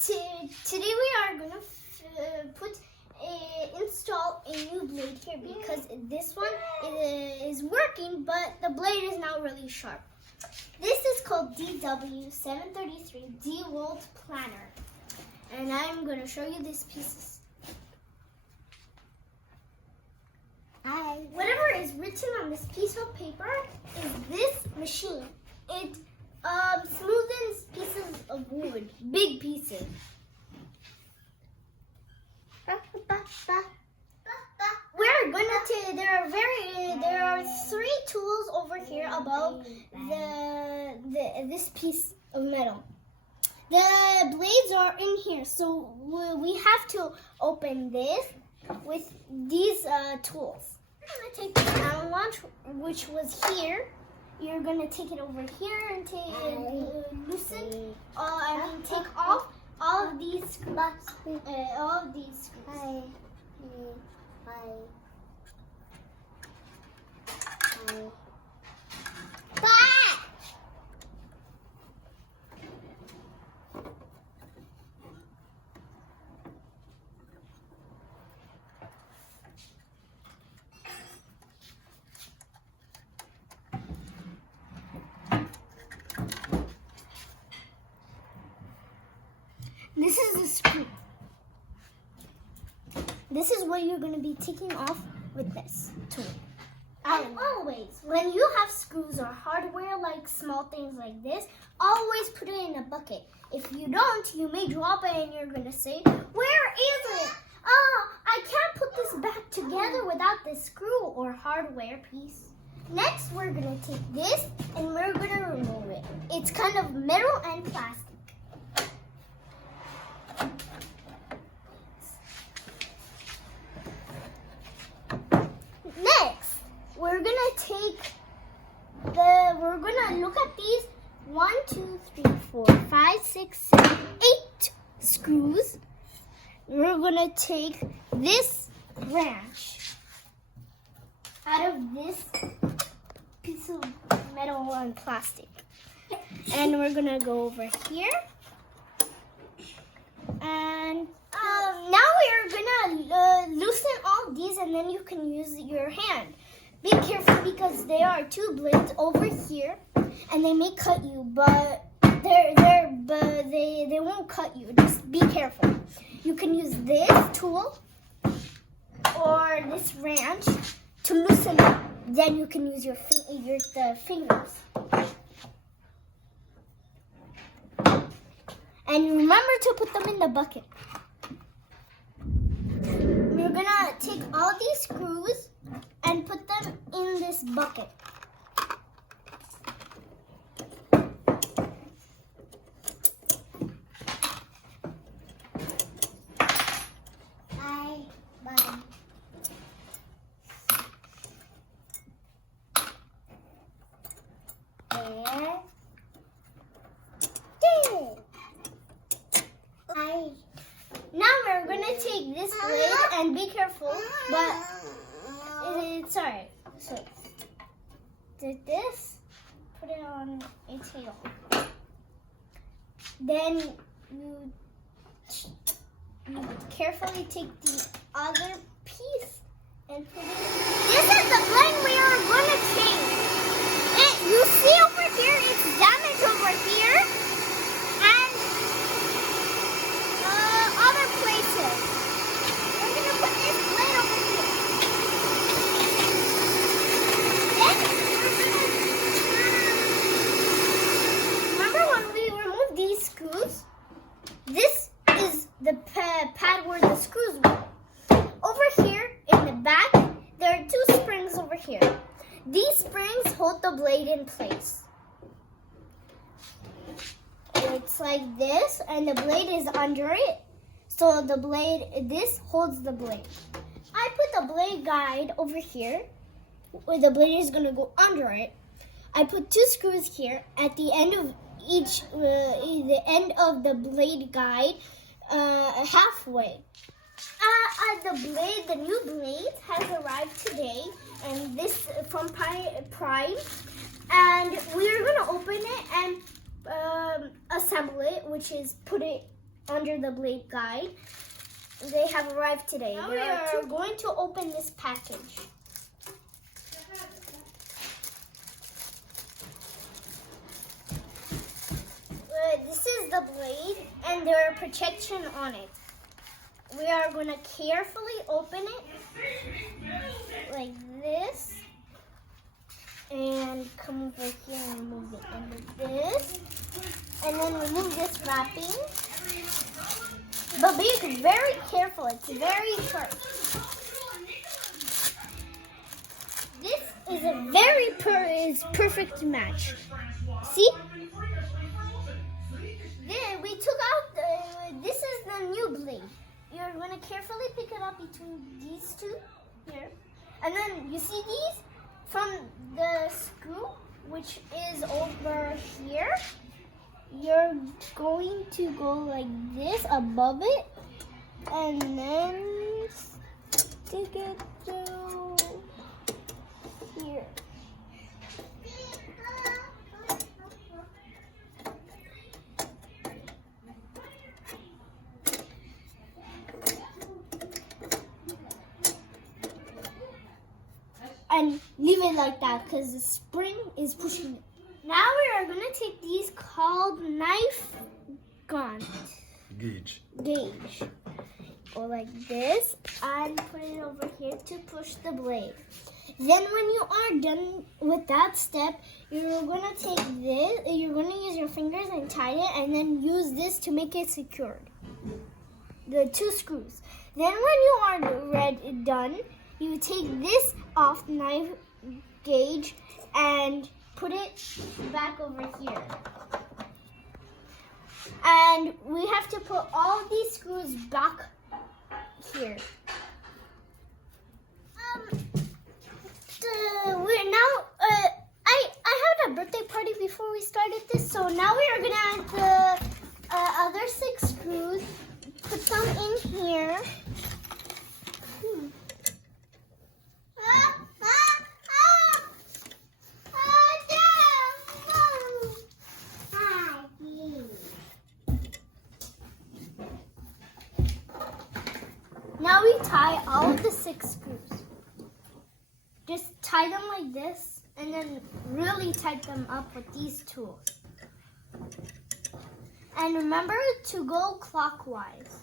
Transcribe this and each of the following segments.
Today we are gonna install a new blade here because this one is working, but the blade is not really sharp. This is called DW733 Dewalt planner, and I'm gonna show you these pieces. Whatever is written on this piece of paper is this machine. It smoothens pieces of wood, big pieces. We're gonna there are three tools over here above this piece of metal. The blades are in here, so we have to open this with these tools. I'm gonna take the Allen wrench, which was here. You're gonna take it over here and loosen. Take off all of these screws. All of these screws. This is the screw. This is what you're going to be taking off with this tool. And always, when you have screws or hardware, like small things like this, always put it in a bucket. If you don't, you may drop it and you're going to say, "Where is it? Oh, I can't put this back together without this screw or hardware piece." Next, we're going to take this and we're going to remove it. It's kind of metal and plastic. We're gonna look at these 1, 2, 3, 4, 5, 6, 7, 8 screws. We're gonna take this wrench out of this piece of metal and plastic, and we're gonna go over here. And now we're gonna loosen all these, and then you can use your hand. Be careful because there are two blades over here, and they may cut you, but they won't cut you. Just be careful. You can use this tool or this wrench to loosen it. Then you can use the fingers. And remember to put them in the bucket. We're gonna take all these screws and put them in this bucket. Now we're gonna take this blade and be careful, but it's alright. So, take this, put it on a tail. Then you carefully take the other piece and put it. This is the blade we are gonna change. You see over here, it's damaged over here, and other places. We're gonna put this blade over here. Remember when we removed these screws? This is the pad where the screws were. Over here in the back, there are two springs over here. These springs hold the blade in place. It's like this, and the blade is under it. So this holds the blade. I put the blade guide over here, where the blade is gonna go under it. I put two screws here at the end of the end of the blade guide, halfway. The new blade has arrived today, and this from Prime, and we're gonna open it and assemble it, which is put it under the blade guide. They have arrived today. Now we are going to open this package. This is the blade and there are protection on it. We are going to carefully open it like this and come over here and remove the end of this and then remove this wrapping. But be very careful, it's very sharp. This is a very perfect match. See? Then we took out this is the new blade. You're going to carefully pick it up between these two here. And then you see these from the screw, which is over here. You're going to go like this above it and then stick it through here. And leave it like that because the spring is pushing it. Now we are going to take these called knife gauge. Go like this and put it over here to push the blade. Then when you are done with that step, you're going to take this, you're going to use your fingers and tie it and then use this to make it secured. The two screws. Then when you are done, you take this off the knife gauge and put it back over here. And we have to put all these screws back here. I had a birthday party before we started this, so now we are gonna add the other 6 screws. Put them in here. Now we tie all of the 6 screws. Just tie them like this and then really tight them up with these tools. And remember to go clockwise.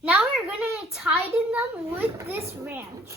Now we're going to tighten them with this wrench.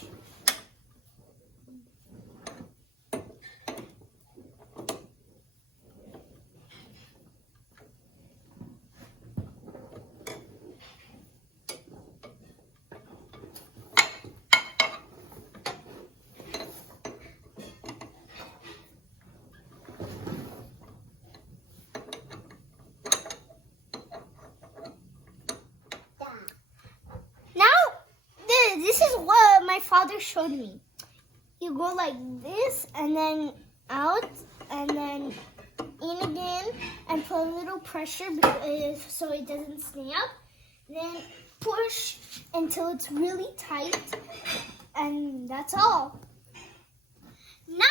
This is what my father showed me. You go like this and then out and then in again and put a little pressure so it doesn't snap. Then push until it's really tight and that's all. Now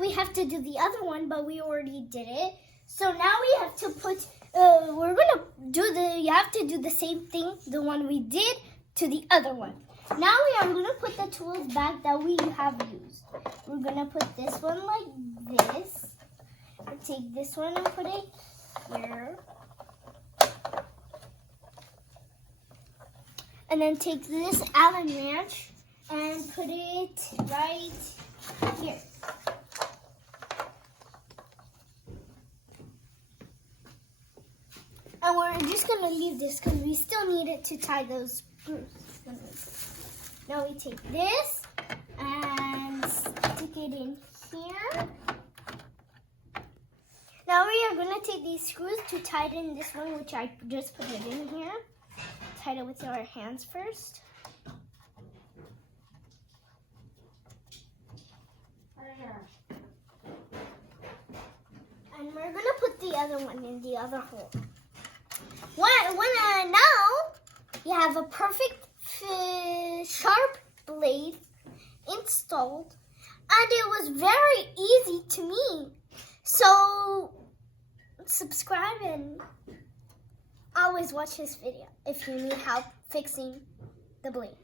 we have to do the other one, but we already did it. So now we have to put you have to do the same thing, the one we did, to the other one. Now we are going to put the tools back that we have used. We're going to put this one like this. We'll take this one and put it here. And then take this Allen wrench and put it right here. And we're just going to leave this because we still need it to tie those screws. Now we take this and stick it in here. Now we are going to take these screws to tighten this one, which I just put it in here. Tighten it with our hands first. the other one in the other hole. Now you have a perfect sharp blade installed, and it was very easy to me. So subscribe and always watch this video if you need help fixing the blade.